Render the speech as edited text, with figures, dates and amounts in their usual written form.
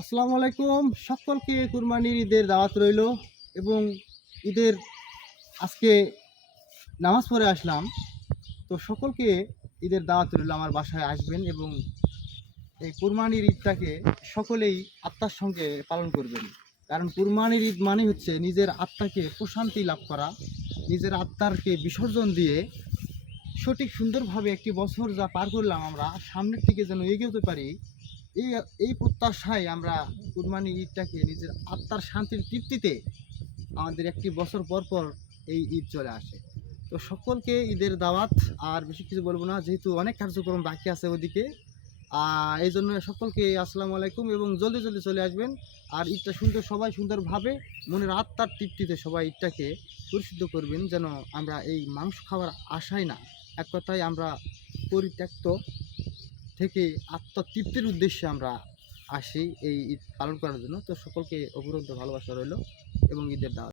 আসসালামু আলাইকুম। সকলকে কুরবানির ঈদের দাওয়াত রইল এবং ঈদের আজকে নামাজ পড়ে আসলাম। তো সকলকে ঈদের দাওয়াত রইল, আমার বাসায় আসবেন এবং এই কুরবানির ঈদটাকে সকলেই আত্মার সঙ্গে পালন করবেন। কারণ কুরবানির ঈদ মানে হচ্ছে নিজের আত্মাকে প্রশান্তি লাভ করা, নিজের আত্মারকে বিসর্জন দিয়ে সঠিক সুন্দরভাবে একটি বছর যা পার করলাম আমরা সামনের দিকে যেন এগোতে পারি, এই এই প্রত্যাশায় আমরা কুরবানি ঈদটাকে নিজের আত্মার শান্তির তৃপ্তিতে আমাদের একটি বছর পর পর এই ঈদ চলে আসে। তো সকলকে ঈদের দাওয়াত। আর বেশি কিছু বলবো না, যেহেতু অনেক কার্যক্রম বাকি আছে ওদিকে। এই জন্য সকলকে আসসালামু আলাইকুম এবং জলদি জলদি চলে আসবেন। আর ঈদটা সবাই সুন্দরভাবে মনের আত্মার তৃপ্তিতে সবাই ঈদটাকে পরিশুদ্ধ করবেন, যেন আমরা এই মাংস খাওয়ার আশায় না, এক কথায় আমরা পরিত্যক্ত থেকে আত্মতৃপ্তির উদ্দেশ্যে আমরা আসি এই ঈদ পালন করার জন্য। তো সকলকে অপরন্ত ভালোবাসা রইল এবং ঈদের দাওয়াত।